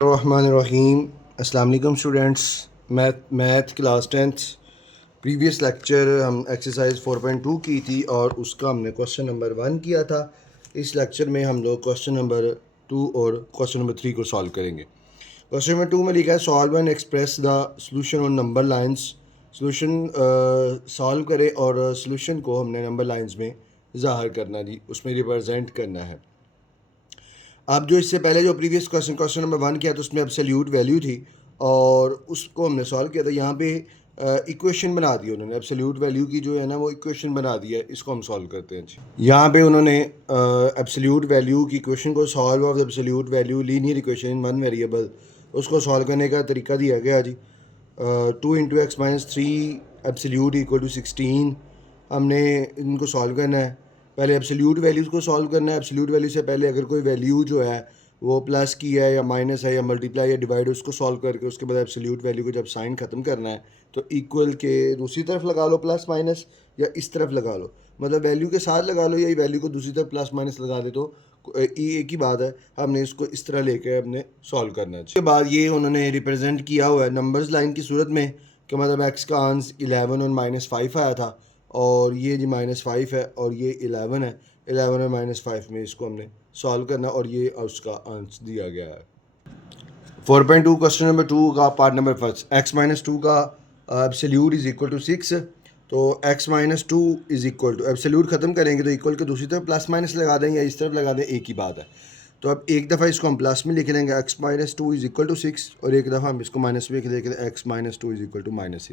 रहीम। अस्सलाम वालेकुम students. Math class tenth previous lecture हम एक्सरसाइज 4.2 की थी और उसका हमने क्वेश्चन नंबर 1 किया था। इस लेक्चर में हम लोग क्वेश्चन नंबर 2 और क्वेश्चन नंबर 3 को सॉल्व करेंगे। क्वेश्चन नंबर 2 में लिखा है solve and express the solution on number lines. Solution solve करें और सोल्यूशन को हमने नंबर लाइंस में ज़ाहिर करना जी, उसमें रिप्रेजेंट करना है। अब जो इससे पहले जो प्रीवियस क्वेश्चन नंबर 1 किया तो उसमें एब्सोल्यूट वैल्यू थी और उसको हमने सॉल्व किया था। यहाँ पे इक्वेशन बना दी उन्होंने, एब्सोल्यूट वैल्यू की जो है ना वो इक्वेशन बना दी है। इसको हम सॉल्व करते हैं जी। यहाँ पे उन्होंने एब्सोल्यूट वैल्यू की इक्वेशन को solve of absolute value linear equation in one variable, उसको सॉल्व करने का तरीका दिया गया जी। 2 × x−3 एब्सोल्यूट इक्वल टू 16। हमने इनको सॉल्व करना है। पहले एब्सोल्यूट वैल्यूज़ को सॉल्व करना है। एब्सोल्यूट वैल्यू से पहले अगर कोई वैल्यू जो है वो प्लस की है या माइनस है या मल्टीप्लाई या डिवाइड, उसको सॉल्व करके उसके बाद एब्सोल्यूट वैल्यू को जब साइन ख़त्म करना है तो इक्वल के दूसरी तरफ लगा लो प्लस माइनस, या इस तरफ लगा लो, मतलब वैल्यू के साथ लगा लो या वैल्यू को दूसरी तरफ प्लस माइनस लगा दे तो एक ही बात है। हमने इसको इस तरह लेकर हमने सॉल्व करना है। उसके बाद ये उन्होंने रिप्रेजेंट किया हुआ है नंबर्स लाइन की सूरत में कि मतलब एक्स का आंसर 11 और -5 आया था और ये जी -5 है और ये 11 है। 11 और -5 में इसको हमने सॉल्व करना और ये उसका आंसर दिया गया है। 4.2 क्वेश्चन नंबर 2 का पार्ट नंबर फर्स्ट, x-2 का एब्सोल्यूट इज इक्वल टू 6। तो x-2 is equal to, absolute ख़त्म करेंगे तो इक्वल के दूसरी तरफ प्लस माइनस लगा दें या इस तरफ लगा दें, एक ही बात है। तो अब एक दफ़ा इसको हम प्लस में लिख लेंगे x-2 इज इक्वल टू 6 और एक दफ़ा हम इसको माइनस में लिख देंगे x-2 इज इक्वल टू -6।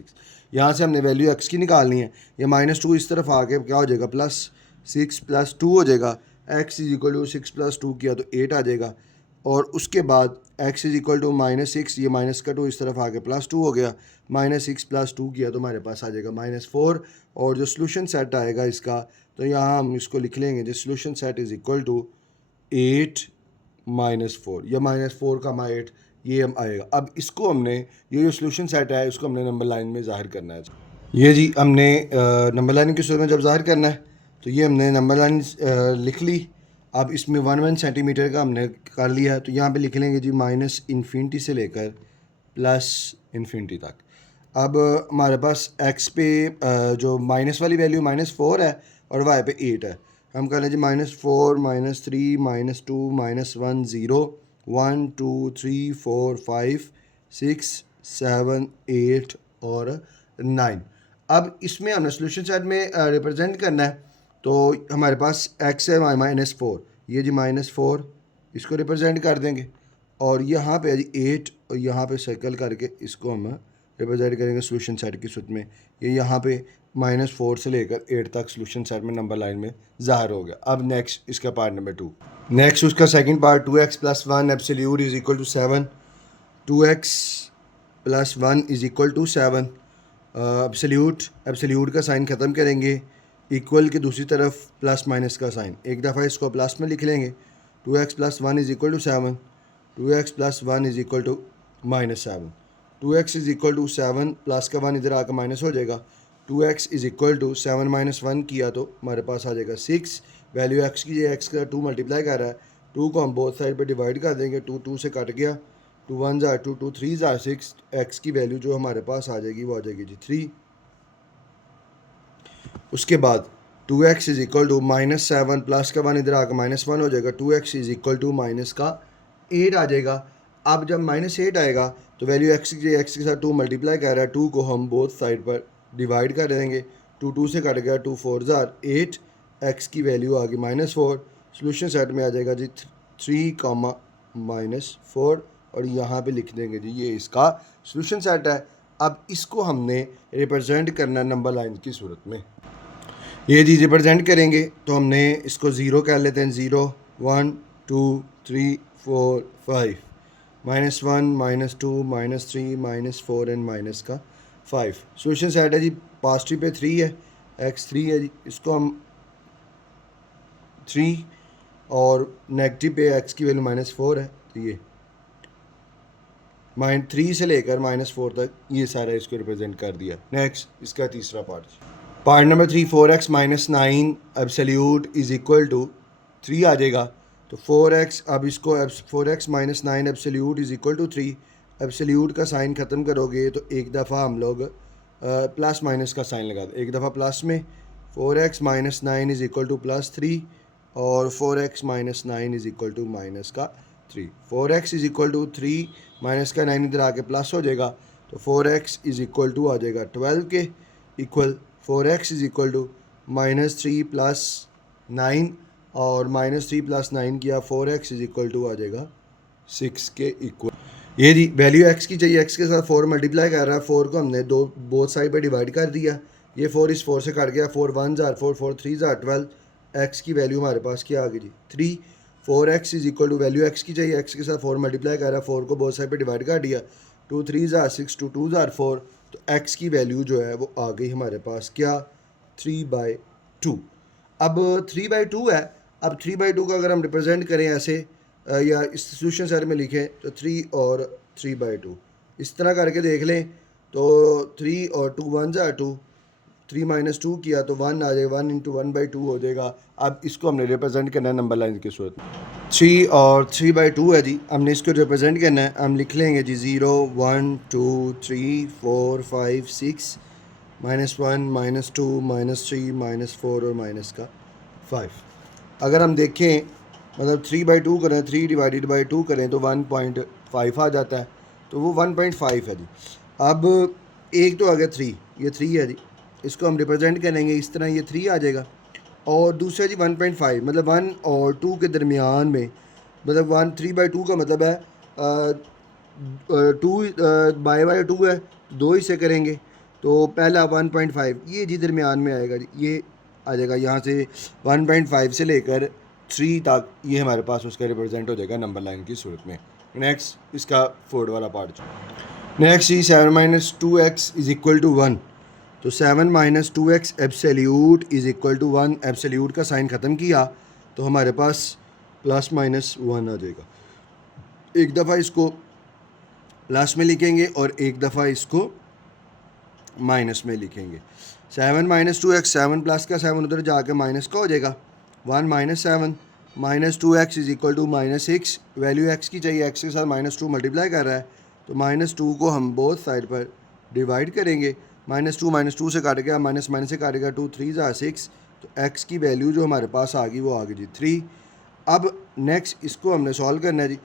यहाँ से हमने वैल्यू x की निकालनी है। ये -2 इस तरफ आके क्या हो जाएगा, +6 + 2 हो जाएगा। x इज इक्वल टू 6 + 2 किया तो 8 आ जाएगा और उसके बाद x इज इक्वल टू -6, ये माइनस का 2 इस तरफ आके +2 हो गया। -6 + 2 किया तो हमारे पास आ जाएगा -4 और जो सोल्यूशन सेट आएगा इसका, तो यहाँ हम इसको लिख लेंगे जो solution set is equal to 8 -4 या -4 का 8, ये हम आएगा। अब इसको हमने, ये जो सोल्यूशन सेट है इसको हमने नंबर लाइन में ज़ाहिर करना है। ये जी हमने नंबर लाइन की सूरत में जब ज़ाहिर करना है तो ये हमने नंबर लाइन लिख ली। अब इसमें 1 सेंटीमीटर का हमने कर लिया है तो यहाँ पे लिख लेंगे जी -इन्फिनिटी से लेकर +इन्फिनिटी तक। अब हमारे पास x पे जो माइनस वाली वैल्यू -4 है और y पे 8 है। हम कर लें जी -4 -3 -2 -1 0 1 2 3 4 5 6 7 8 और 9। अब इसमें हमने सोल्यूशन सेट में रिप्रेजेंट करना है तो हमारे पास x है -4, ये जी -4 इसको रिप्रेजेंट कर देंगे और यहाँ पे जी 8 और यहाँ पे सर्कल करके इसको हम रिप्रेजेंट करेंगे सोल्यूशन सेट की सूरत में। ये यहाँ पे -4 से लेकर 8 तक सोल्यूशन सेट में नंबर लाइन में ज़ाहिर हो गया। अब नेक्स्ट इसका पार्ट नंबर 2, नेक्स्ट उसका second part 2x + 1 absolute is equal to 7। 2x + 1 is equal to 7। Absolute का साइन ख़त्म करेंगे, इक्वल की दूसरी तरफ प्लस माइनस का साइन, एक दफ़ा इसको प्लस में लिख लेंगे। 2x + 1 is equal to 7। 2x + 1 is equal to -7। 2x is equal to 7 plus का 1 इधर आकर माइनस हो जाएगा। 2x इज इक्वल टू 7 - 1 किया तो हमारे पास आ जाएगा 6। वैल्यू x की, ये x का 2 मल्टीप्लाई कर रहा है, 2 को हम बोथ साइड पे डिवाइड कर देंगे। 2 2 से कट गया, 2 1 ज़ा 2 2 3 ज़ा 6। x की वैल्यू जो हमारे पास आ जाएगी वो आ जाएगी जी 3। उसके बाद 2x is equal to -7 plus का 1 इधर आकर -1 हो जाएगा। 2x इज इक्वल टू -8 आ जाएगा। अब जब -8 आएगा तो वैल्यू x के साथ 2 मल्टीप्लाई कर रहा है, 2 को हम बोथ साइड पर डिवाइड कर देंगे। 2 2 से कट गया, 2 4 ज़ा 8। x की वैल्यू आ गई -4। सोल्यूशन सेट में आ जाएगा जी 3, -4 और यहाँ पे लिख देंगे जी ये इसका सोल्यूशन सेट है। अब इसको हमने रिप्रेजेंट करना नंबर लाइन की सूरत में। ये जी रिप्रेजेंट करेंगे तो हमने इसको 0 कर लेते हैं। 0 1 2 3 4 5 -1 -2 -3 -4 एंड माइनस का 5। सोल्यूशन सेट है जी, पॉजिटिव पे 3 है, x 3 है जी, इसको हम 3 और नेगेटिव पे x की वैल्यू -4 है तो ये -3 से लेकर -4 तक ये सारा इसको रिप्रेजेंट कर दिया। नेक्स्ट इसका तीसरा part number 3, 4x - 9 absolute is equal to 3 आ जाएगा। तो 4x, अब इसको 4x minus 9 absolute is equal to 3। Absolute का साइन ख़त्म करोगे तो एक दफ़ा हम लोग प्लस माइनस का साइन लगा दो, एक दफ़ा प्लस में 4x minus 9 is equal to plus 3 और 4x minus 9 is equal to minus का 3। 4x is equal to 3 minus का 9 इधर आके प्लस हो जाएगा, तो 4x इज़ इक्वल टू आ जाएगा 12 के equal. 4x is equal to minus 3 plus 9 और माइनस 3 प्लस 9 किया, 4x इज़ इक्वल टू आ जाएगा 6 के इक्वल। ये जी वैल्यू x की चाहिए, x के साथ 4 मल्टीप्लाई कर रहा है, 4 को हमने दो बोथ साइड पे डिवाइड कर दिया, ये 4 इस 4 से कट गया, 4 1 जार 4 4 3 जार 12, x की वैल्यू हमारे पास क्या आ गई जी 3। 4x is equal to value x की चाहिए, x के साथ 4 मल्टीप्लाई कर रहा है, 4 को बोथ साइड पे डिवाइड कर दिया, 2 3 जार 6 2 2 जार 4, तो x की वैल्यू जो है वो आ गई हमारे पास क्या 3/2। अब 3/2 है, अब 3/2 का अगर हम रिप्रेजेंट करें ऐसे या इस सोल्यूशन सेट में लिखें तो 3 और 3/2 इस तरह करके देख लें, तो 3 और 2 1 ज़ा 2, 3 माइनस 2 किया तो 1 आ जाएगा, 1 इंटू 1/2 हो जाएगा। अब इसको हमने रिप्रेजेंट करना है नंबर लाइन की सूरत में, 3 और 3/2 है जी, हमने इसको रिप्रेजेंट करना है, हम लिख लेंगे जी 0 1 2 3 4 5 6 -1 -2 -3 -4 और माइनस का 5। अगर हम देखें मतलब 3/2 करें, 3 डिवाइडेड बाई 2 करें तो 1.5 आ जाता है, तो वो 1.5 है जी। अब एक तो आ गया 3, ये 3 है जी, इसको हम रिप्रेजेंट करेंगे इस तरह, ये 3 आ जाएगा। और दूसरा जी 1.5 मतलब 1 और 2 के दरमियान में, मतलब 3/2 का मतलब है 2 बाय 2 है, 2 हिस्से करेंगे, तो पहला 1.5 ये जी दरमियान में आएगा जी, ये आ जाएगा यहाँ से 1.5 से लेकर 3 तक, ये हमारे पास उसका रिप्रेजेंट हो जाएगा नंबर लाइन की सूरत में। नेक्स्ट इसका फोर्ड वाला पार्ट, नेक्स्ट जी 7 minus 2x is equal to 1, तो 7 minus 2x absolute is equal to 1, absolute का साइन ख़त्म किया तो हमारे पास प्लस माइनस 1 आ जाएगा। एक दफ़ा इसको प्लस में लिखेंगे और एक दफ़ा इसको माइनस में लिखेंगे। 7 माइनस 2x, 7 प्लस का 7 उधर जाके माइनस का हो जाएगा, 1 minus 7 minus 2x is equal to -6। Value x की चाहिए, x के साथ -2 मल्टीप्लाई कर रहा है, तो -2 को हम बोथ साइड पर डिवाइड करेंगे, -2 से काट गया, माइनस माइनस से काटेगा, 2 3 ज़ा 6, तो x की वैल्यू जो हमारे पास आ गई वो आ गई जी 3। अब नेक्स्ट इसको हमने सॉल्व करना है जी,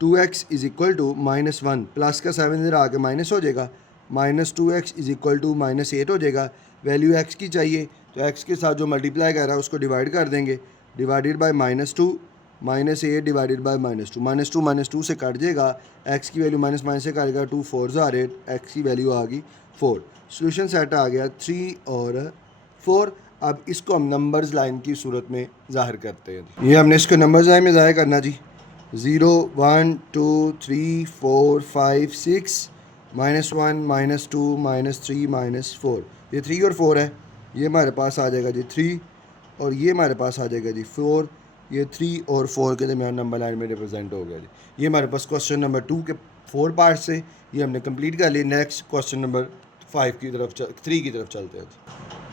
-2x is equal to -1, plus का 7 इधर आके माइनस हो जाएगा, -2x इज़ इक्वल टू -8 हो जाएगा। वैल्यू x की चाहिए, तो x के साथ जो मल्टीप्लाई कर रहा है उसको डिवाइड कर देंगे, डिवाइडेड बाय -2, -8 डिवाइडेड बाय -2, -2 से कट जाएगा, x की वैल्यू माइनस माइनस से काटेगा, 2 4 ज़ा 8, x की वैल्यू आ गई 4। सोल्यूशन सेट आ गया 3 और 4। अब इसको हम नंबर्स लाइन की सूरत में ज़ाहिर करते हैं, ये हमने इसको नंबर्स लाइन में ज़ाहिर करना जी, 0 1 2 3 4 5 6 -1 -2 -3 -4, ये 3 और 4 है, ये हमारे पास आ जाएगा जी 3 और ये हमारे पास आ जाएगा जी 4, ये 3 और 4 के दरमियान नंबर लाइन में रिप्रेजेंट हो गया जी। ये हमारे पास क्वेश्चन नंबर 2 के 4 पार्ट से ये हमने कंप्लीट कर लिया। नेक्स्ट क्वेश्चन नंबर 3 की तरफ चलते हैं।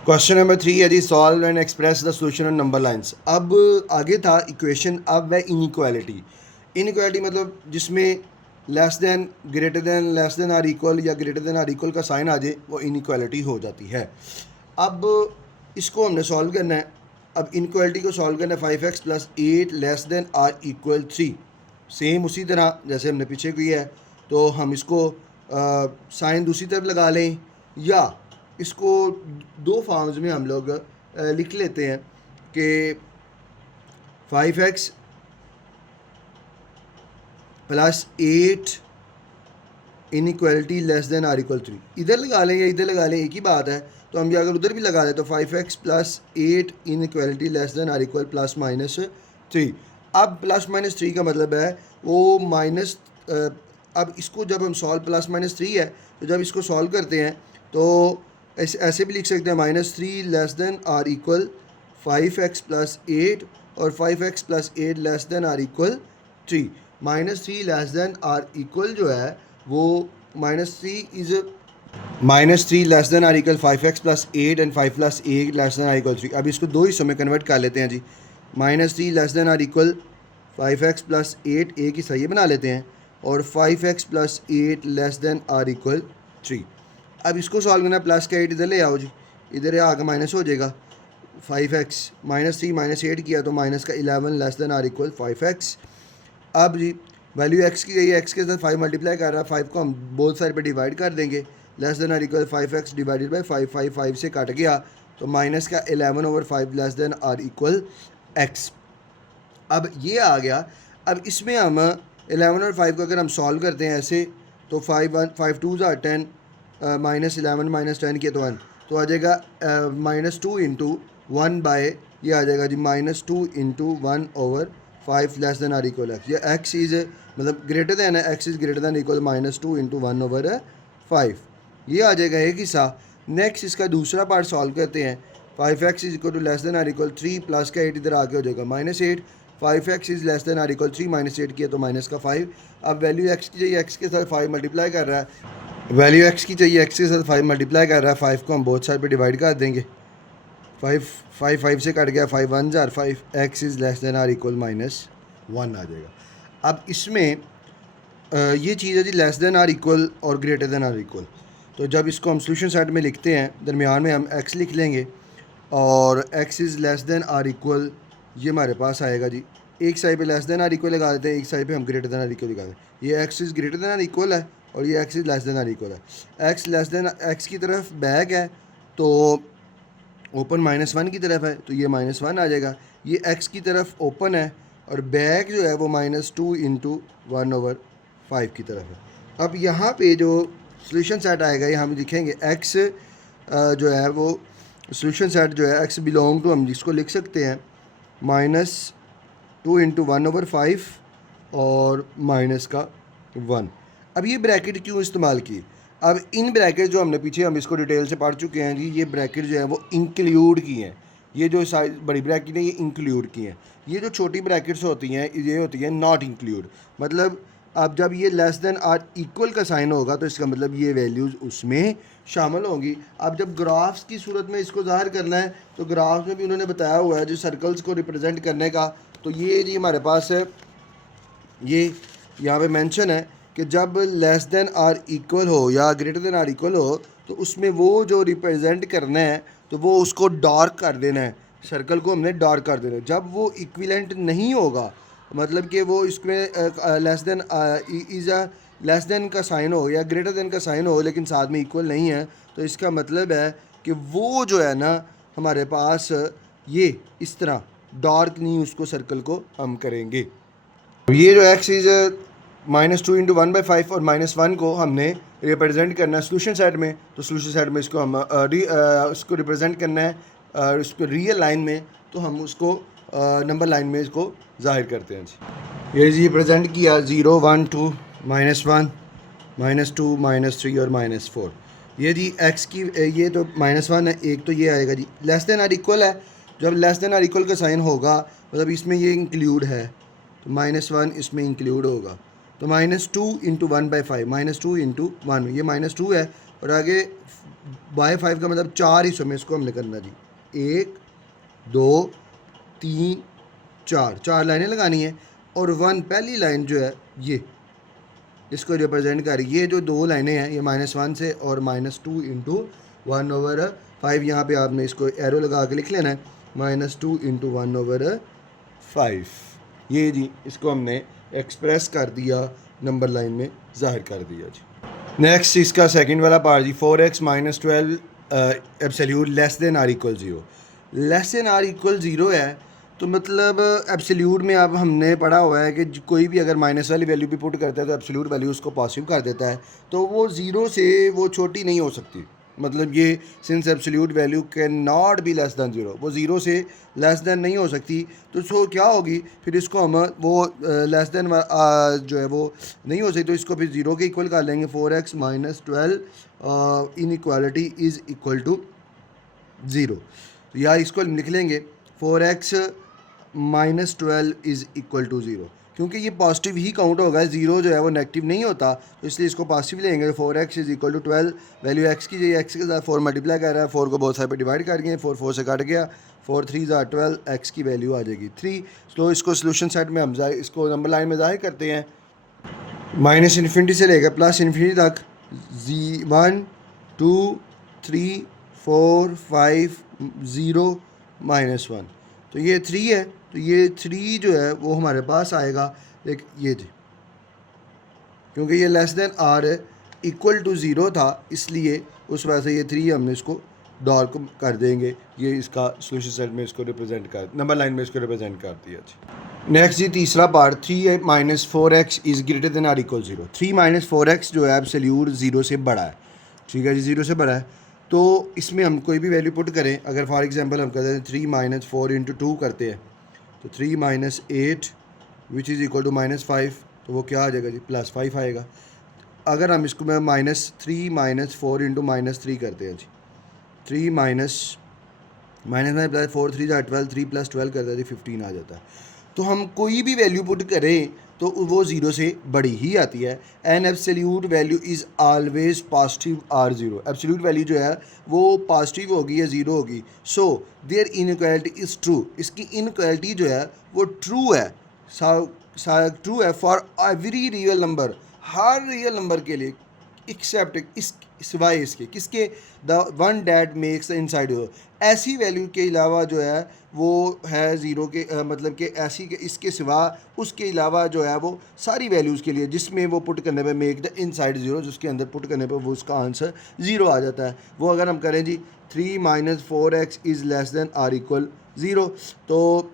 क्वेश्चन नंबर 3 है जी, solve and express the solution on number lines. अब आगे था इक्वेशन, अब है इनइक्वालिटी। इनइक्वालिटी मतलब जिसमें less than greater than less than or equal या ग्रेटर देन आर इक्वल का साइन आ जाए, वो इनइक्वालिटी हो जाती है। अब इसको हमने सॉल्व करना है, अब इनइक्वालिटी को सॉल्व करना है, 5x plus 8 less than or equal 3, same उसी तरह जैसे हमने पीछे किया है, तो हम इसको साइन दूसरी तरफ लगा लें, या इसको दो फॉर्म्स में हम लोग लिख लेते हैं कि 5x plus 8 inequality less than or equal 3, इधर लगा लें या इधर लगा लें, एक ही बात है, तो हम अगर उधर भी लगा दें तो 5x plus 8 inequality less than or equal plus minus 3। अब प्लस माइनस 3 का मतलब है वो माइनस, अब इसको जब हम सॉल्व, प्लस माइनस 3 है, तो जब इसको सॉल्व करते हैं तो ऐसे भी लिख सकते हैं, -3 less than or equal 5x plus 8 और 5x plus 8 less than or equal 3। -3 less than or equal जो है वो -3 less than or equal 5x plus 8 and 5 plus 8 less than or equal 3। अब इसको दो हिस्सों में कन्वर्ट कर लेते हैं जी, -3 less than or equal 5x plus 8, ए की सही बना लेते हैं, और 5x plus 8 less than or equal 3। अब इसको सॉल्व करना है, प्लस का 8 इधर ले आओ जी, इधर आगे माइनस हो जाएगा। 5x -3 -8 किया तो माइनस का 11 less than or equal 5x। अब जी वैल्यू x की गई है, x के साथ 5 मल्टीप्लाई कर रहा है, 5 को हम बोथ साइड पे डिवाइड कर देंगे। Less than or equal 5x divided by 5, 5 से कट गया तो माइनस का 11/5 less than or equal x। अब ये आ गया। अब इसमें हम 11 और 5 को अगर हम सॉल्व करते हैं ऐसे, तो 5 2 ज़ा 10, -11 -10 किया तो 1, तो आ जाएगा -2 इंटू 1 बाय, ये आ जाएगा जी -2 into 1/5 less than or equal x। ये x इज़ मतलब ग्रेटर दैन है, x is greater than equal -2 into 1/5, ये आ जाएगा एक हिस्सा। नेक्स्ट इसका दूसरा पार्ट सॉल्व करते हैं। 5x is equal to less than or equal 3, plus का 8 इधर आके हो जाएगा -8। 5x is less than or equal 3, -8 किया तो माइनस का 5। अब वैल्यू x की चाहिए, x के साथ 5 मल्टीप्लाई कर रहा है, वैल्यू x की चाहिए, x के साथ 5 मल्टीप्लाई कर रहा है। 5 को हम बोथ साइड पे डिवाइड कर देंगे, 5 से कट गया, 5 1 जार 5, x is less than or equal -1 आ जाएगा। अब इसमें ये चीज़ है जी लेस देन आर इक्वल और ग्रेटर देन आर इक्वल। तो जब इसको हम सोल्यूशन साइड में लिखते हैं, दरमियान में हम x लिख लेंगे और x is less than or equal, ये हमारे पास आएगा जी। एक साइड पे लेस देन आर इक्वल लगा देते हैं, एक साइड पे हम ग्रेटर देन आर इक्वल लगा देते हैं। ये x is greater than or equal है और ये x is less than or equal है। x लेस देन x की तरफ बैक है तो ओपन -1 की तरफ है, तो ये -1 आ जाएगा। ये x की तरफ ओपन है और बैक जो है वो -2 इंटू 1/5 की तरफ है। अब यहाँ पे जो सोल्यूशन सेट आएगा, ये हम लिखेंगे x जो है वो सोल्यूशन सेट जो है x बिलोंग टू, हम जिसको लिख सकते हैं -2 इंटू 1/5 और माइनस का 1। अब ये ब्रैकेट क्यों इस्तेमाल की? अब इन ब्रैकेट जो हमने पीछे हम इसको डिटेल से पढ़ चुके हैं जी, ये ब्रैकेट जो है वो इंक्लूड की हैं। ये जो साइज बड़ी ब्रैकेट है ये इंक्लूड की हैं। ये जो छोटी ब्रैकेट्स होती हैं ये होती हैं नॉट इंक्लूड। मतलब अब जब ये लेस देन आर इक्वल का साइन होगा तो इसका मतलब ये वैल्यूज़ उसमें शामिल होंगी। अब जब ग्राफ्स की सूरत में इसको ज़ाहिर करना है तो ग्राफ्स में भी उन्होंने बताया हुआ है जो सर्कल्स को रिप्रेजेंट करने का। तो ये जी हमारे पास है, ये यहाँ पे मेंशन है कि जब लेस देन आर इक्वल हो या ग्रेटर देन आर इक्वल हो तो उसमें वो जो रिप्रेजेंट करना है तो वो उसको डार्क कर देना है, सर्कल को हमने डार्क कर देना है। जब वो इक्विवेलेंट नहीं होगा, मतलब कि वो इसमें less than is a less than का साइन हो या ग्रेटर देन का साइन हो लेकिन साथ में इक्वल नहीं है, तो इसका मतलब है कि वो जो है ना हमारे पास ये इस तरह डार्क नहीं उसको सर्कल को हम करेंगे। ये जो x इज़ -2 इंटू 1/5 और -1 को हमने रिप्रेजेंट करना है सोल्यूशन साइड में, तो सोल्यूशन साइड में इसको हम उसको रिप्रेजेंट करना है उसको रियल लाइन में, तो हम उसको नंबर लाइन में इसको जाहिर करते हैं जी। ये जी रिप्रेजेंट किया 0 1 2 -1 -2 -3 और -4। ये जी x की ये तो -1 है, एक तो ये आएगा जी लेस देन आर इक्वल है। जब लेस देन आर इक्वल का साइन होगा मतलब इसमें ये इंक्लूड है तो -1 इसमें इंक्लूड होगा, तो -2 इंटू 1/5, -2 इंटू 1, ये -2 है और आगे बाय 5 का मतलब 4 हिस्सों में इसको हमने करना जी। 1 2 3 4 लाइनें लगानी है और 1 पहली लाइन जो है ये इसको रिप्रेजेंट कर, ये जो दो लाइनें हैं ये -1 से और -2 इंटू 1/5, यहाँ पे आपने इसको एरो लगा के लिख लेना है -2 इंटू 1/5। ये जी इसको हमने एक्सप्रेस कर दिया, नंबर लाइन में ज़ाहिर कर दिया जी। नेक्स्ट इसका सेकंड वाला पार्ट जी 4x - 12 absolute less than or equal 0। Less than or equal 0 है तो मतलब एब्सोल्यूट में अब हमने पढ़ा हुआ है कि कोई भी अगर माइनस वाली वैल्यू भी पुट करता है तो एब्सोल्यूट वैल्यू उसको पॉजिटिव कर देता है, तो वो 0 से वो छोटी नहीं हो सकती। मतलब ये since absolute value can not be less than 0, वो 0 से लेस दैन नहीं हो सकती, तो सो क्या होगी फिर इसको हम वो लेस दैन जो है वो नहीं हो सकती तो इसको फिर 0 के इक्वल कर लेंगे। 4x - 12 inequality is equal to 0, या इसको लिख लेंगे 4x - 12 इज़ इक्वल टू 0, क्योंकि ये पॉजिटिव ही काउंट होगा, ज़ीरो जो है वो नेगेटिव नहीं होता, तो इसलिए इसको पॉजिटिव लेंगे। 4x is equal to 12, value x की जो x के साथ 4 मल्टीप्लाई कर रहा है, 4 को बहुत सारे पे डिवाइड कर गए, 4 4 से कट गया, 4 3 12, x की वैल्यू आ जाएगी 3। तो इसको सोल्यूशन सेट में हम इसको नंबर लाइन में ज़ाहिर करते हैं, माइनस इन्फिनिटी से लेकर प्लस इन्फिनिटी तक 1 2 3 4 5 0 -1। तो ये 3 है, तो ये 3 जो है वो हमारे पास आएगा। एक ये जी, क्योंकि ये less than or equal to 0 था, इसलिए उस वजह से ये 3 हमने इसको डार्क कर देंगे। ये इसका सोल्यूशन सेट में इसको रिप्रेजेंट कर, नंबर लाइन में इसको रिप्रेजेंट कर दिया जी। नेक्स्ट जी तीसरा पार्ट, 3 minus 4x is greater than or equal 0। 3 minus 4x जो है एब्सोल्यूट 0 से बड़ा है, ठीक है जी, 0 से बड़ा है। तो इसमें हम कोई भी वैल्यू पुट करें, अगर फॉर एग्जांपल हम कहते हैं 3 माइनस 4 इंटू 2 करते हैं, तो 3 minus 8 which is equal to -5, तो वो क्या आ जाएगा जी, +5 आएगा। अगर हम इसको मैं -3 माइनस 4 इंटू -3 करते हैं जी, 3 माइनस प्लस 4 3 12, 3 + 12 करते हैं जी, 15 आ जाता है। तो हम कोई भी वैल्यू पुट करें तो वो 0 से बड़ी ही आती है। An absolute value is always positive or 0। Absolute value जो है वो पॉजिटिव होगी या 0 होगी। So their inequality is true. इसकी इनइक्वालिटी जो है वो ट्रू है, ट्रू है फॉर एवरी रियल नंबर, हर रियल नंबर के लिए, एक्सेप्ट इस सिवाय इसके, किसके, the one that makes the inside 0। ऐसी वैल्यू के अलावा जो है वो है 0 के मतलब कि ऐसी के इसके सिवा उसके अलावा जो है वो सारी वैल्यूज़ के लिए जिसमें वो पुट करने पे मेक द इनसाइड 0, जिसके अंदर पुट करने पे वो उसका आंसर 0 आ जाता है। वो अगर हम करें जी 3 minus 4x is less than or equal 0, तो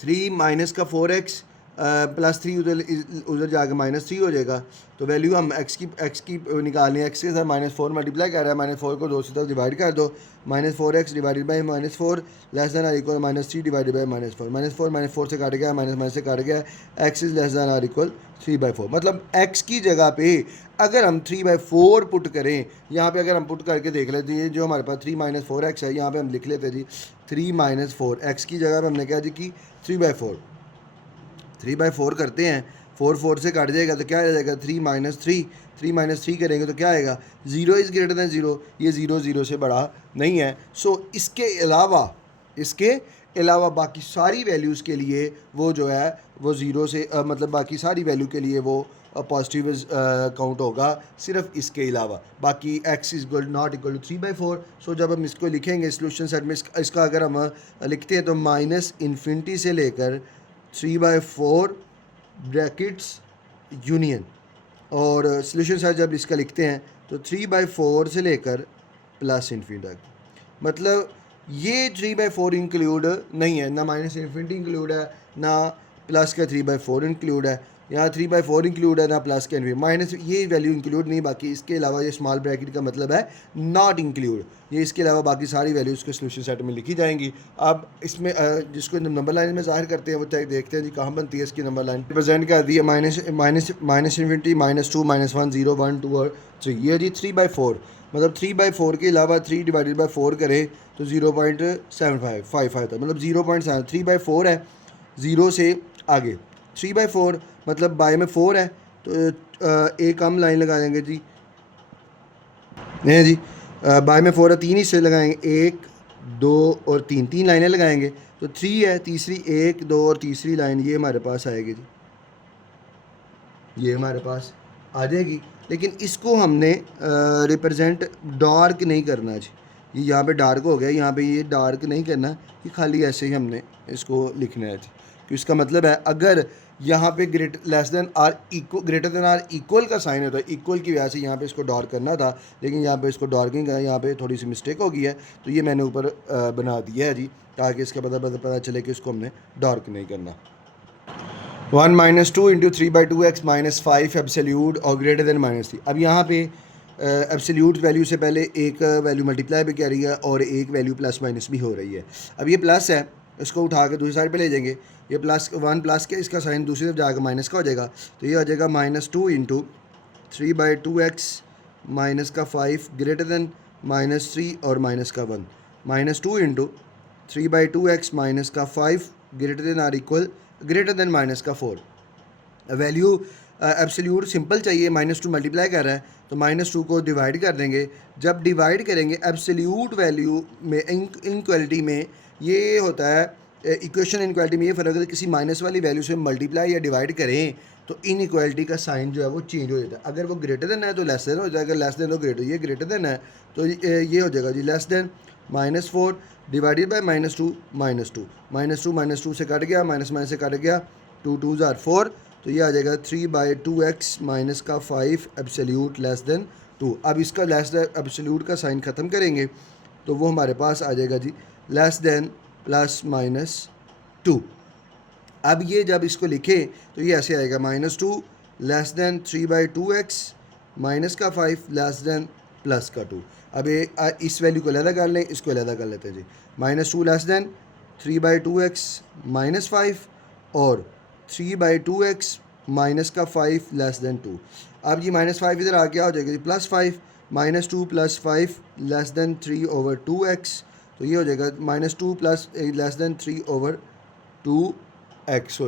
3 माइनस का 4x +3 उधर जाकर -3 हो जाएगा। तो वैल्यू हम x की निकालनी है, x के साथ -4 मल्टीप्लाई कर रहा है, -4 को 2 से तरफ डिवाइड कर दो, -4x divided by -4 less than or equal -3 divided by -4 -4 से काट गया, माइनस से काट गया, x is less than or equal 3/4। मतलब x की जगह पे अगर हम 3/4 पुट करें, यहाँ पे अगर हम पुट करके देख लेते हैं, जो हमारे पास 3 माइनस 4x है, यहाँ पे हम लिख लेते हैं जी 3 माइनस 4, x की जगह पे हमने क्या जी की 3/4, 3/4 करते हैं, 4 4 से काट जाएगा तो क्या आ जाएगा 3 माइनस 3 करेंगे तो क्या आएगा 0 इज़ ग्रेटर दैन 0। ये 0 से बड़ा नहीं है। सो इसके अलावा बाकी सारी वैल्यूज़ के लिए वो जो है वो 0 से मतलब बाकी सारी वैल्यू के लिए वो पॉजिटिव काउंट होगा, सिर्फ इसके अलावा बाकी x is not equal to 3/4। So जब हम इसको लिखेंगे सोल्यूशन सेट में, इसका अगर हम लिखते हैं तो माइनस इन्फिनिटी से लेकर 3/4 ब्रैकेट्स यूनियन, और सोल्यूशन सेट जब इसका लिखते हैं तो 3/4 से लेकर प्लस इन्फिनिटी तक। मतलब ये 3/4 इंक्लूड नहीं है, ना माइनस इन्फिनिटी इंक्लूड है, ना प्लस का 3/4 इंक्लूड है। यहाँ 3/4 इंक्लूड है, ना प्लस का इन्फिनिटी, माइनस ये वैल्यू इंक्लूड नहीं। बाकी इसके अलावा ये स्मॉल ब्रैकेट का मतलब है नॉट इंक्लूड। ये इसके अलावा बाकी सारी वैल्यूज़ के सोल्यूशन सेट में लिखी जाएंगी। अब इसमें जिसको नंबर लाइन में ज़ाहिर करते हैं वो देखते हैं जी कहाँ बनती है इसकी नंबर लाइन। रिप्रेजेंट कर दी है माइनस इन्फिनिटी, -2 -1 0 1 2 और 3। ये जी 3/4, मतलब 3/4 के अलावा 3 डिवाइडेड बाई 4 करें तो 0.75 था, मतलब 0.7। 3/4 है 0 से आगे, 3/4 मतलब बाय में 4 है, तो एक कम लाइन लगा देंगे जी, नहीं जी, बाय में 4 है, 3 हिस्से लगाएंगे, 1 2 और 3, 3 लाइनें लगाएंगे तो 3 है, तीसरी 1 2 और तीसरी लाइन ये हमारे पास आएगी जी, ये हमारे पास आ जाएगी। लेकिन इसको हमने रिप्रेजेंट डार्क नहीं करना जी, ये यहाँ पे डार्क हो गया, यहाँ पे ये डार्क नहीं करना, ये खाली ऐसे ही हमने इसको लिखना है जी। तो इसका मतलब है अगर यहाँ पे ग्रेटर देन आर इक्वल का साइन होता है, इक्वल की वजह से यहाँ पे इसको डार्क करना था, लेकिन यहाँ पे इसको डार्क नहीं करना, यहाँ पे थोड़ी सी मिस्टेक हो गई है, तो ये मैंने ऊपर बना दिया है जी, ताकि इसका पता चले कि इसको हमने डार्क नहीं करना। 1 - 2 × 3/2x -5 एब्सोल्यूट और ग्रेटर देन -3। अब यहाँ पे एब्सोल्यूट वैल्यू से पहले एक वैल्यू मल्टीप्लाई भी कर रही है और एक वैल्यू प्लस माइनस भी हो रही है। अब ये प्लस है, इसको उठा के दूसरी साइड पे ले जाएंगे, ये +1 प्लस के इसका साइन दूसरी तरफ जाकर माइनस का हो जाएगा, तो ये हो जाएगा -2 × 3/2x -5 ग्रेटर देन -3 और -1, -2 × 3/2x -5 greater than or equal greater than -4। Value absolute simple चाहिए, माइनस टू मल्टीप्लाई कर रहा है तो माइनस टू को डिवाइड कर देंगे। जब डिवाइड करेंगे एब्सोल्यूट वैल्यू में इनक्वालिटी में ये होता है, इक्वेशन इनक्वालिटी में ये फ़र्क है, किसी माइनस वाली वैल्यू से मल्टीप्लाई या डिवाइड करें तो इन इक्वालिटी का साइन जो है वो चेंज हो जाता है। अगर वो ग्रेटर देन है तो लेस देन हो जाएगा, अगर लेस देन तो ग्रेटर, ये ग्रेटर देन है तो ये हो जाएगा जी लेस देन। -4 डिवाइडेड बाई -2 से कट गया, माइनस माइनस से कट गया, 2 2 ज़ार 4, तो ये आ जाएगा 3/2x माइनस का 5 एब्सोल्यूट लेस देन 2। अब इसका लेस देन एब्सोल्यूट का साइन ख़त्म करेंगे तो वो हमारे पास आ जाएगा जी लेस देन प्लस माइनस 2। अब ये जब इसको लिखें तो ये ऐसे आएगा -2 लेस देन 3/2x माइनस का 5 लेस देन प्लस का 2। अब ये इस वैल्यू को अलहदा कर लें, इसको अलहदा कर लेते हैं जी। -2 लेस देन 3/2x माइनस 5 और 3/2x माइनस का 5 लेस देन 2। अब ये -5 इधर आ क्या हो जाएगा जी +5, -2 + 5 लेस देन 3/2x, तो ये हो जाएगा -2 प्लस लेस देन 3/2x।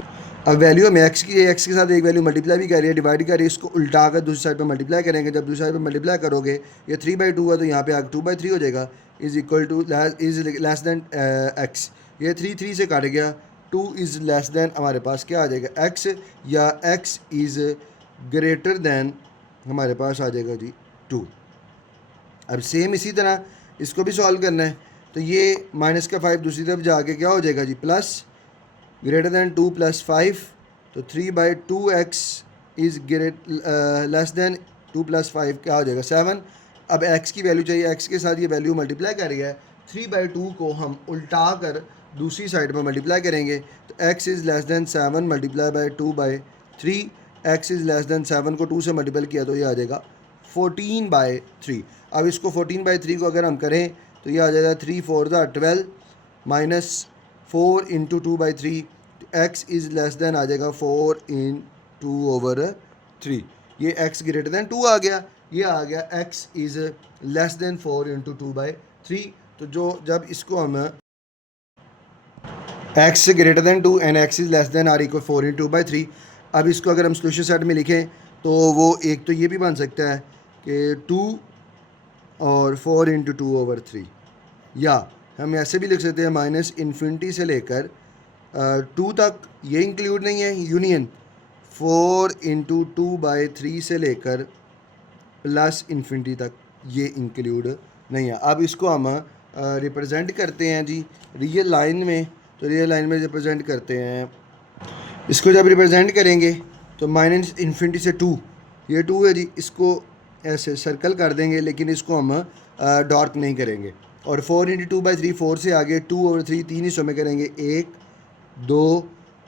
अब वैल्यू हमें x की, x के साथ एक वैल्यू मल्टीप्लाई भी कर रही है, डिवाइड कर रही है, इसको उल्टा कर दूसरी साइड पर मल्टीप्लाई करेंगे। जब दूसरी साइड पर मल्टीप्लाई करोगे ये 3/2 है तो यहाँ पे आगे 2/3 हो जाएगा, is equal two is less than x। ये 3 3 से काट गया, 2 इज़ लेस देन हमारे पास क्या आ जाएगा x, या x इज़ ग्रेटर देन हमारे पास आ जाएगा जी 2। अब सेम इसी तरह इसको भी सॉल्व करना है तो ये माइनस का 5 दूसरी तरफ जाके क्या हो जाएगा जी प्लस ग्रेटर दैन 2 + 5, तो 3/2x इज़ लेस देन 2 + 5 क्या हो जाएगा 7। अब x की वैल्यू चाहिए, x के साथ ये वैल्यू मल्टीप्लाई कर रही है, 3/2 को हम उल्टा कर दूसरी साइड पर मल्टीप्लाई करेंगे तो x is less then 7 multiply by 2/3, x is less then 7 को 2 से मल्टीपल किया तो ये आ जाएगा 14/3। अब इसको 14/3 को अगर हम करें तो ये आ जाएगा 3 4 12 minus 4 into 2/3, x is less than आ जाएगा 4 इन 2/3। ये x ग्रेटर देन 2 आ गया, ये आ गया x is less than 4 into 2/3। तो जो जब इसको हम x greater than 2 and x is less than or equal 4 into 2/3, अब इसको अगर हम सोल्यूशन सेट में लिखें तो वो एक तो ये भी बन सकता है कि 2 और 4 इंटू 2/3, या हम ऐसे भी लिख सकते हैं -इन्फिनिटी से लेकर 2 तक, ये इंक्लूड नहीं है, यूनियन 4 इंटू 2/3 से लेकर प्लस इन्फिनिटी तक ये इंक्लूड नहीं है। अब इसको हम रिप्रेजेंट करते हैं जी रियल लाइन में, तो रियल लाइन में रिप्रेजेंट करते हैं, इसको जब रिप्रेजेंट करेंगे तो -इन्फिनिटी से 2, ये 2 है जी, इसको ऐसे सर्कल कर देंगे लेकिन इसको हम डार्क नहीं करेंगे। और 4 इंटू 2/3, 4 से आगे 2/3 तीन हिस्सों में करेंगे, 1 2,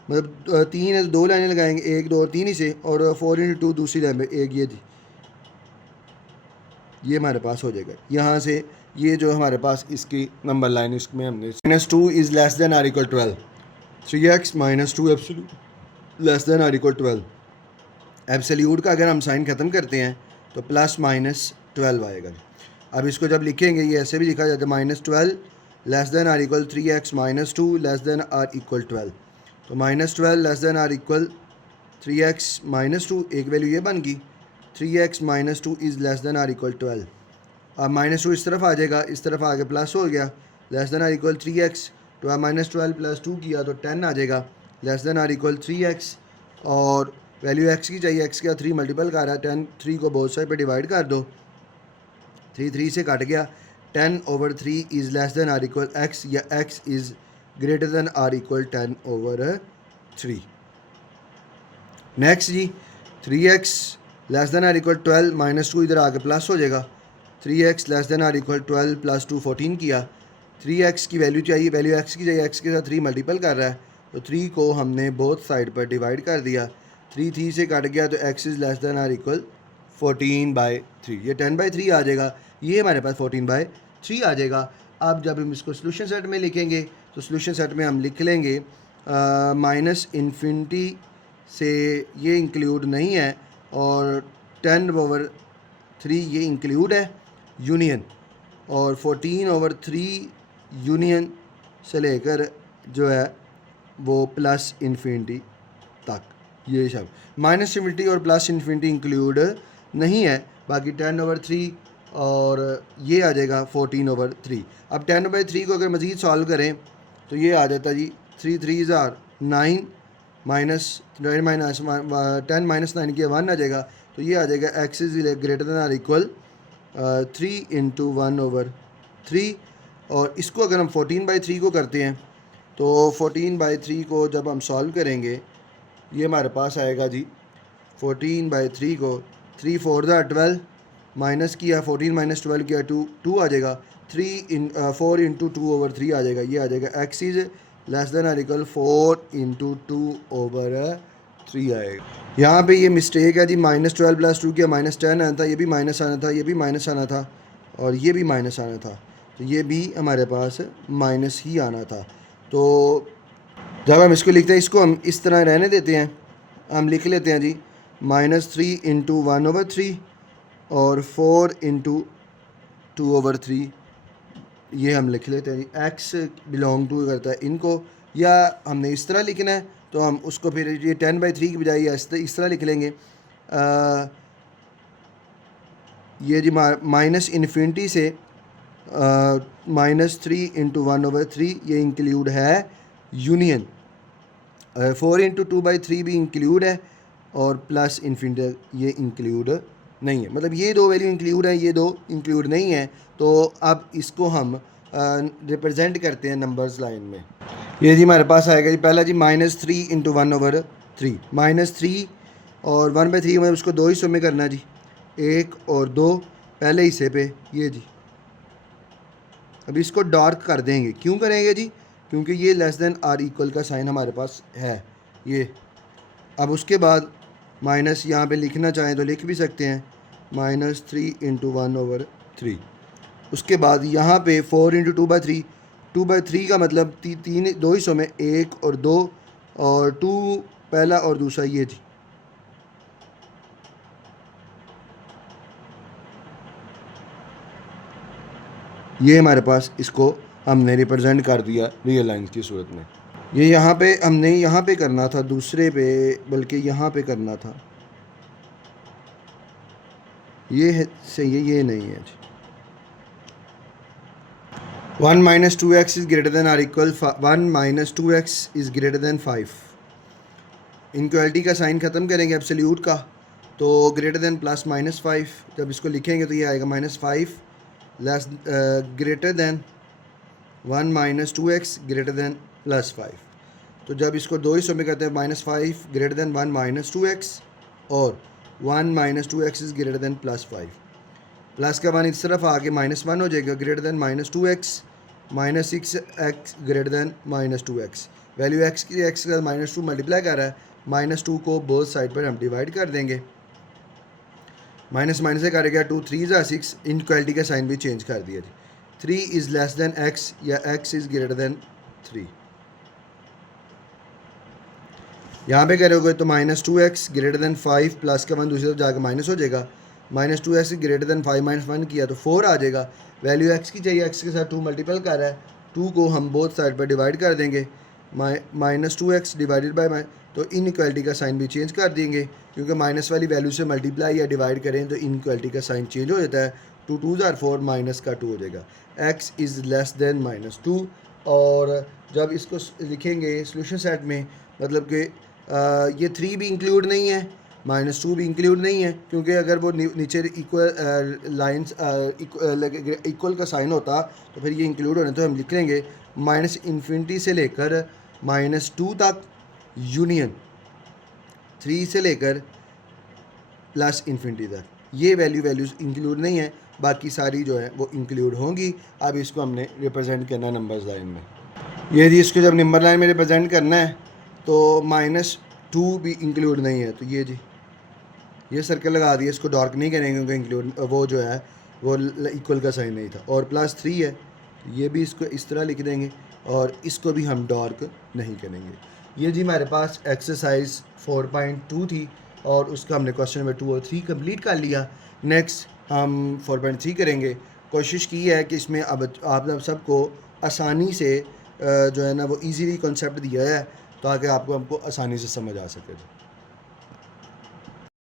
मतलब 3 है तो 2 लाइनें लगाएंगे, 1 2 और 3 ही से, और 4 इंटू 2 दूसरी लाइन में 1, ये जी ये हमारे पास हो जाएगा। यहाँ से ये जो हमारे पास इसकी नंबर लाइन, इसमें हमने -2 is less than or equal 12, 3x -2 absolute less than or equal 12। Absolute का अगर हम साइन ख़त्म करते हैं तो +-12 आएगा। अब इसको जब लिखेंगे ये ऐसे भी लिखा जाता है, -12 less than or equal 3x -2 less than or equal 12, तो -12 less than or equal 3x -2, एक वैल्यू ये बन गई, 3x -2 is less than or equal 12। अब -2 इस तरफ आ जाएगा, इस तरफ आगे प्लस हो गया, less than or equal 3x, तो अब -12 + 2 किया तो 10 आ जाएगा, less than or equal 3x, और वैल्यू x की चाहिए, x का 3 मल्टीपल कर रहा है, 10 3 को बोथ साइड पे डिवाइड कर दो, 3 3 से कट गया, 10/3 is less than or equal x, या x is greater than or equal 10/3। Next जी 3x less than or equal 12, -2 इधर आके प्लस हो जाएगा, 3x less than or equal 12 + 2 14 किया, 3x की वैल्यू चाहिए, वैल्यू x की चाहिए, x के साथ 3 मल्टीपल कर रहा है तो 3 को हमने बोथ साइड पर डिवाइड कर दिया, 3 3 से कट गया तो x is less than or equal 14/3, ये 10/3 आ जाएगा, ये हमारे पास 14/3 आ जाएगा। अब जब हम इसको सोल्यूशन सेट में लिखेंगे तो सोल्यूशन सेट में हम लिख लेंगे -इन्फिनिटी से ये इंक्लूड नहीं है, और 10/3 ये इंक्लूड है यूनियन, और 14/3 यूनियन से लेकर जो है वो +इन्फिनिटी तक। ये सब माइनस इन्फिनिटी और प्लस इन्फिनिटी इंक्लूड नहीं है, बाकी 10/3 और ये आ जाएगा 14/3। अब 10/3 को अगर मज़ीद सॉल्व करें तो ये आ जाता जी 3 3 9 माइनस 10 माइनस 9 किया 1 आ जाएगा, तो ये आ जाएगा x is greater than or equal 3 into 1/3। और इसको अगर हम 14/3 को करते हैं तो 14/3 को जब हम सॉल्व करेंगे ये हमारे पास आएगा जी 14/3 को 3 4 12 माइनस किया 14 माइनस 12 किया 2 आ जाएगा 4 इंटू 2/3 आ जाएगा, ये आ जाएगा x is less than or equal 4 into 2/3 आएगा। यहाँ पे ये मिस्टेक है जी, -12 + 2 किया -10 आना था, ये भी माइनस आना था, ये भी माइनस आना था और ये भी माइनस आना था, तो ये भी हमारे पास माइनस ही आना था। तो जब हम इसको लिखते हैं इसको हम इस तरह रहने देते हैं, हम लिख लेते हैं जी -3 इंटू 1/3 और 4 इंटू 2/3, ये हम लिख लेते हैं जी। एक्स बिलोंग टू करता है इनको, या हमने इस तरह लिखना है तो हम उसको फिर ये 10/3 की बजाय इस तरह लिख लेंगे। ये जी माइनस इन्फिनिटी से -3 इंटू 1/3 ये इंक्लूड है यूनियन, 4 इंटू 2/3 भी इंक्लूड है और प्लस इन्फिनिटी ये इंक्लूड नहीं है, मतलब ये दो वैल्यू इंक्लूड है, ये दो इंक्लूड नहीं है। तो अब इसको हम रिप्रेजेंट करते हैं नंबर्स लाइन में। ये जी हमारे पास आएगा जी पहला जी -3 इंटू 1/3, -3 और 1/3 में उसको दो हिस्सों में करना जी, 1 और 2 पहले हिस्से पे, ये जी अभी इसको डार्क कर देंगे, क्यों करेंगे जी, क्योंकि ये लेस देन आर इक्वल का साइन हमारे पास है ये। अब उसके बाद माइनस यहाँ पे लिखना चाहें तो लिख भी सकते हैं -3 इंटू 1/3। उसके बाद यहाँ पे 4 इंटू 2/3 का मतलब तीन दो हिस्सों में, 1 और 2 और 2 पहला और दूसरा, ये जी ये हमारे पास इसको हमने रिप्रेजेंट कर दिया रियल लाइंस की सूरत में। ये यहाँ पे हमने यहाँ पे करना था दूसरे पे, बल्कि यहाँ पे करना था, ये है सही है, ये नहीं है। 1 minus 2x is greater than or equal 1 minus 2x is greater than 5। Inequality का साइन ख़त्म करेंगे एब्सोल्यूट का, तो ग्रेटर देन प्लस -5, जब इसको लिखेंगे तो ये आएगा -5 less greater than 1 minus 2x greater than +5। तो जब इसको दो हिस्सों में करते हैं -5 ग्रेटर देन 1 माइनस 2x और 1 minus 2x is greater than +5, plus का 1 इस तरफ आके -1 हो जाएगा, greater than -2x -6x greater than -2x। Value x की x का -2 मल्टीप्लाई कर रहा है, -2 को बोथ साइड पर हम डिवाइड कर देंगे, माइनस माइनस से करेगा 2 3 6, इनक्वालिटी का साइन भी चेंज कर दिया जी। 3 इज़ लेस देन x या x इज़ ग्रेटर देन 3। यहाँ पे करोगे तो -2x ग्रेटर देन 5, प्लस का 1 दूसरी तरफ जाकर माइनस हो जाएगा, -2x ग्रेटर देन 5 -1 किया तो 4 आ जाएगा। वैल्यू x की चाहिए, x के साथ 2 मल्टीपल कर रहा है, 2 को हम बोथ साइड पर डिवाइड कर देंगे, -2x डिवाइडेड बाय, तो इनइक्वालिटी का साइन भी चेंज कर देंगे, क्योंकि माइनस वाली वैल्यू से मल्टीप्लाई या डिवाइड करें तो इनइक्वालिटी का साइन चेंज हो जाता है। 2 2 ज़ार 4 माइनस का 2 हो जाएगा, x इज़ लेस देन -2। और जब इसको लिखेंगे सोल्यूशन सेट में, मतलब कि ये 3 भी इंक्लूड नहीं है, -2 भी इंक्लूड नहीं है, क्योंकि अगर वो नीचे इक्वल लाइंस इक्वल का साइन होता तो फिर ये इंक्लूड होने, तो हम लिख लेंगे -इन्फिनिटी से लेकर -2 तक यूनियन 3 से लेकर +इन्फिनिटी तक, ये वैल्यूज़ इंक्लूड नहीं है, बाकी सारी जो है वो इंक्लूड होंगी। अब इसको हमने रिप्रेजेंट करना है नंबर्स लाइन में। ये जी इसको जब नंबर लाइन में रिप्रेजेंट करना है तो -2 भी इंक्लूड नहीं है, तो ये जी ये सर्कल लगा दिया, इसको डार्क नहीं करेंगे क्योंकि इंक्लूड वो जो है वो इक्वल का साइन नहीं था, और +3 है, ये भी इसको इस तरह लिख देंगे और इसको भी हम डार्क नहीं करेंगे। ये जी हमारे पास एक्सरसाइज 4.2 थी और उसका हमने क्वेश्चन नंबर 2 और 3 कंप्लीट कर लिया। नेक्स्ट हम 4.3 करेंगे। कोशिश की है कि इसमें अब आप सबको आसानी से जो है ना वो इजीली कॉन्सेप्ट दिया है ताकि आपको हमको आसानी से समझ आ सके।